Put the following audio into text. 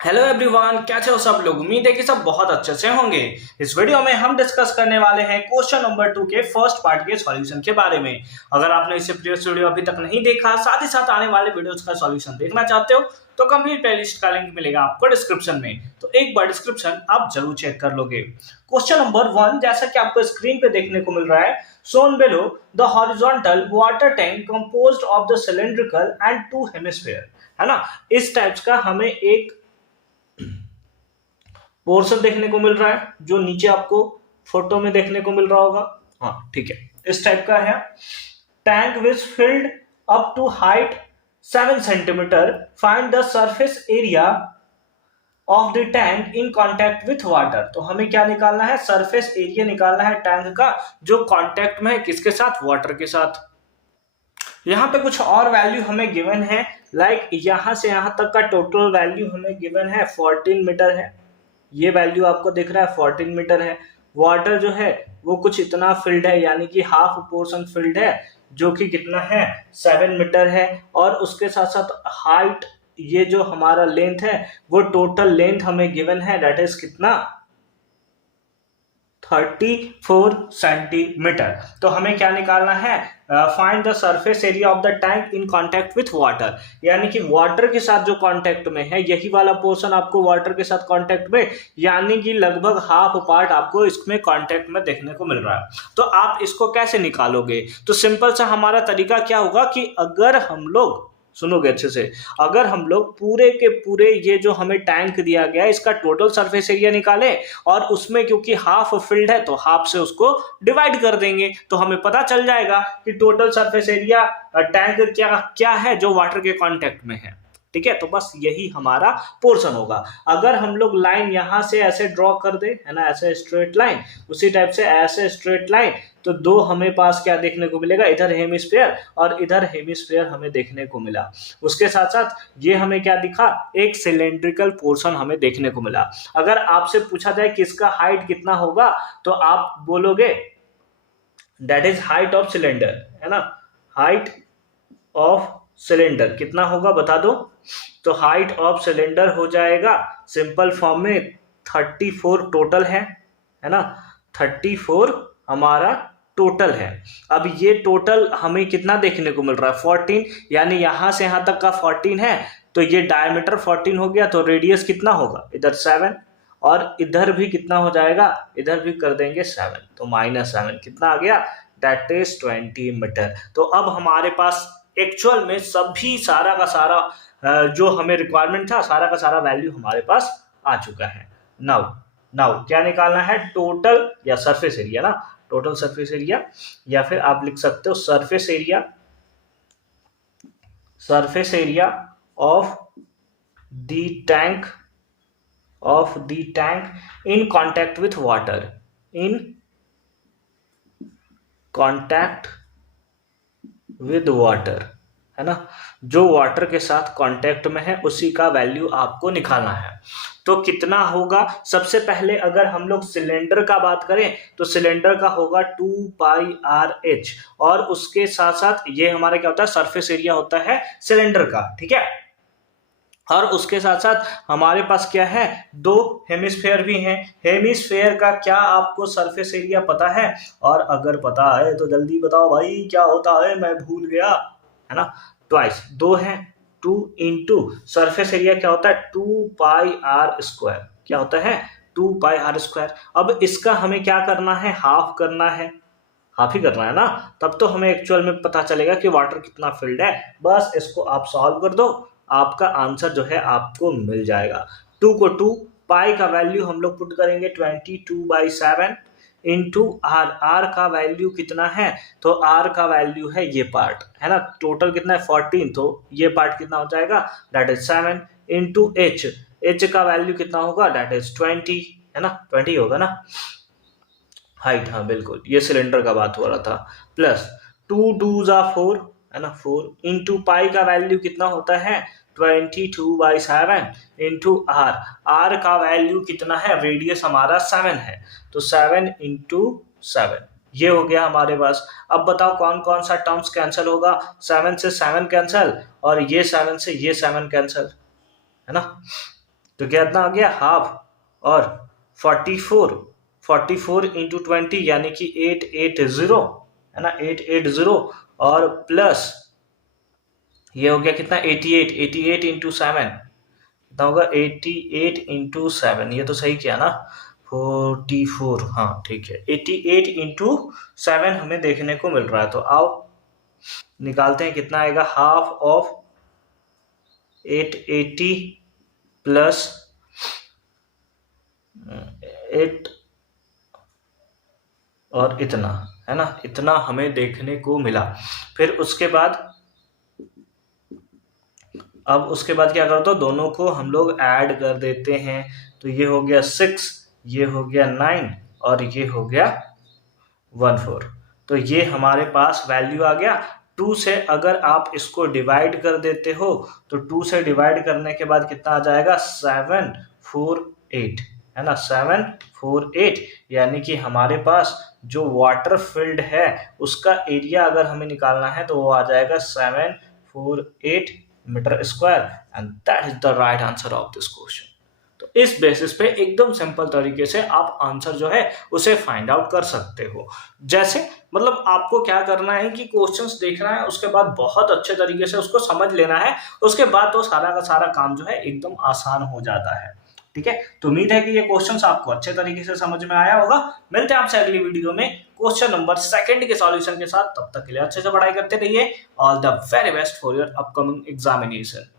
Hello everyone, कैसे हो सब लोग। उम्मीद है कि सब बहुत अच्छे से होंगे। इस वीडियो में हम डिस्कस करने वाले हैं क्वेश्चन नंबर 2 के फर्स्ट पार्ट के सॉल्यूशन के बारे में। अगर आपने इससे प्रीवियस वीडियो अभी तक नहीं देखा, साथ ही साथ आने वाले वीडियोस का सॉल्यूशन देखना चाहते हो तो कंप्लीट प्लेलिस्ट का लिंक मिलेगा आपको डिस्क्रिप्शन में, तो एक बार डिस्क्रिप्शन आप जरूर चेक कर लोगे। क्वेश्चन नंबर 1, जैसा कि आपको स्क्रीन पे देखने को मिल रहा है, shown below the horizontal water tank composed of the cylindrical and two hemisphere, है ना। इस टाइप्स का हमें एक पोर्शन देखने को मिल रहा है जो नीचे आपको फोटो में देखने को मिल रहा होगा। हाँ ठीक है, इस टाइप का है। Tank which filled up to height 7 centimetre, find the surface area of the tank in contact with water. तो हमें क्या निकालना है, सरफेस एरिया निकालना है टैंक का जो कांटेक्ट में है, किसके साथ, वाटर के साथ। यहाँ पे कुछ और वैल्यू हमें गिवन है, लाइक यहां से यहां तक का टोटल वैल्यू हमें गिवन है 14 मीटर है। ये वैल्यू आपको दिख रहा है 14 मीटर है। वाटर जो है वो कुछ इतना फिल्ड है, यानी कि हाफ पोर्शन फिल्ड है, जो कि कितना है 7 मीटर है। और उसके साथ साथ हाइट, ये जो हमारा लेंथ है वो टोटल लेंथ हमें गिवन है, दैट इज कितना 34 सेंटीमीटर। तो हमें क्या निकालना है, find the surface area of the tank in contact with water, यानी कि वाटर के साथ जो कांटेक्ट में है, यही वाला पोर्शन आपको वाटर के साथ कांटेक्ट में, यानी कि लगभग हाफ पार्ट आपको इसमें कांटेक्ट में देखने को मिल रहा है। तो आप इसको कैसे निकालोगे, तो सिंपल सा हमारा तरीका क्या होगा कि अगर हम लोग, सुनोगे अच्छे से, अगर हम लोग पूरे के पूरे ये जो हमें टैंक दिया गया है इसका टोटल सरफेस एरिया निकालें, और उसमें क्योंकि हाफ फील्ड है तो हाफ से उसको डिवाइड कर देंगे, तो हमें पता चल जाएगा कि टोटल सरफेस एरिया टैंक क्या क्या है जो वाटर के कांटेक्ट में है। ठीक है, तो बस यही हमारा पोर्शन होगा। अगर हम लोग लाइन यहां से ऐसे ड्रॉ कर दे, है ना, ऐसे स्ट्रेट लाइन, उसी टाइप से ऐसे स्ट्रेट लाइन, तो दो हमें पास क्या देखने को मिलेगा, इधर हेमिस्फीयर और इधर हेमिस्फीयर हमें देखने को मिला। उसके साथ साथ ये हमें क्या दिखा, एक सिलेंड्रिकल पोर्शन हमें देखने को मिला। अगर आपसे पूछा जाए कि इसका हाइट कितना होगा, तो आप बोलोगे that is height of cylinder, है ना। हाइट ऑफ सिलेंडर कितना होगा बता दो। तो हाइट ऑफ सिलेंडर हो जाएगा सिंपल फॉर्म में 34 टोटल है ना। 34 हमारा टोटल है। अब ये टोटल हमें कितना देखने को मिल रहा है 14, यानी यहां से यहां तक का 14 है, तो ये डायमीटर 14 हो गया, तो रेडियस कितना होगा इधर 7, और इधर भी कितना हो जाएगा, इधर भी कर देंगे 7, तो -7 कितना आ गया, दैट इज 20 मीटर। तो अब हमारे पास एक्चुअल में सभी सारा का सारा जो हमें रिक्वायरमेंट था, सारा का सारा वैल्यू हमारे पास आ चुका है। नाउ नाउ क्या निकालना है, टोटल या सरफेस एरिया ना, टोटल सरफेस एरिया, या फिर आप लिख सकते हो surface area of the tank in contact with water, in contact with water, है ना। जो वाटर के साथ कांटेक्ट में है उसी का वैल्यू आपको निकालना है। तो कितना होगा, सबसे पहले अगर हम लोग सिलेंडर का बात करें तो सिलेंडर का होगा 2πr/h, और उसके साथ साथ ये हमारा क्या होता है, सरफेस एरिया होता है सिलेंडर का, ठीक है। और उसके साथ साथ हमारे पास क्या है, दो हेमिस्फेयर भी हैं। हेमिस्फेयर का क्या आपको सरफेस एरिया पता है, और अगर पता है तो जल्दी बताओ भाई क्या होता है, मैं भूल गया, है ना। ट्वाइस, दो है, 2 इंटू सरफेस एरिया क्या होता है 2πr², क्या होता है 2πr²। अब इसका हमें क्या करना है, हाफ करना है, हाफ ही करना है ना, तब तो हमें एक्चुअल में पता चलेगा कि वाटर कितना फिल्ड है। बस इसको आप सॉल्व कर दो, आपका आंसर जो है आपको मिल जाएगा। 2 को 2, पाई का वैल्यू हम लोग पुट करेंगे 22/7 इंटू आर का वैल्यू कितना है, तो आर का वैल्यू है ये पार्ट, है ना। टोटल कितना है 14, तो ये पार्ट कितना हो जाएगा, दैट इज 7 इंटू एच का वैल्यू कितना होगा, दैट इज 20, है ना, 20 होगा ना हाइट, हाँ बिल्कुल, ये सिलेंडर का बात हो रहा था। प्लस 2 2 जा 4, है ना, 4 इंटू पाई का वैल्यू कितना होता है 22/7 इंटू आर का वैल्यू कितना है, रेडियस हमारा 7 है, तो 7 इंटू 7, ये हो गया हमारे पास। अब बताओ कौन कौन सा टर्म्स कैंसिल होगा, 7 से 7 कैंसिल, और ये 7 से ये 7 कैंसिल, है ना। तो कितना आ गया हाफ, और 44 इंटू 20 यानी कि 880 है ना, 880, और प्लस ये हो गया कितना 88 इंटू 7 कितना होगा 88 इंटू 7, ये तो सही किया ना 44, हाँ ठीक है 88 इंटू 7 हमें देखने को मिल रहा है। तो आओ निकालते हैं कितना आएगा, हाफ ऑफ 880 प्लस 8 और इतना, है ना, इतना हमें देखने को मिला। फिर उसके बाद अब उसके बाद क्या करते हो, दोनों को हम लोग ऐड कर देते हैं। तो ये हो गया 6, ये हो गया 9 और ये हो गया 14। तो ये हमारे पास वैल्यू आ गया। 2 से अगर आप इसको डिवाइड कर देते हो तो 2 से डिवाइड करने के बाद कितना आ जाएगा 748, है ना, 748, यानी कि हमारे पास जो वाटर फील्ड है उसका एरिया अगर हमें निकालना है तो वो आ जाएगा 748 metre square, and that is the right answer of this question. तो इस बेसिस पे एकदम सिंपल तरीके से आप आंसर जो है उसे फाइंड आउट कर सकते हो। जैसे मतलब आपको क्या करना है कि क्वेश्चंस देखना है, उसके बाद बहुत अच्छे तरीके से उसको समझ लेना है, उसके बाद तो सारा का सारा काम जो है एकदम आसान हो जाता है। ठीक है, तो उम्मीद है कि ये क्वेश्चंस आपको अच्छे तरीके से समझ में आया होगा। मिलते हैं आपसे अगली वीडियो में क्वेश्चन नंबर 2 के सॉल्यूशन के साथ। तब तक के लिए अच्छे से पढ़ाई करते रहिए। All the very best for your upcoming examination.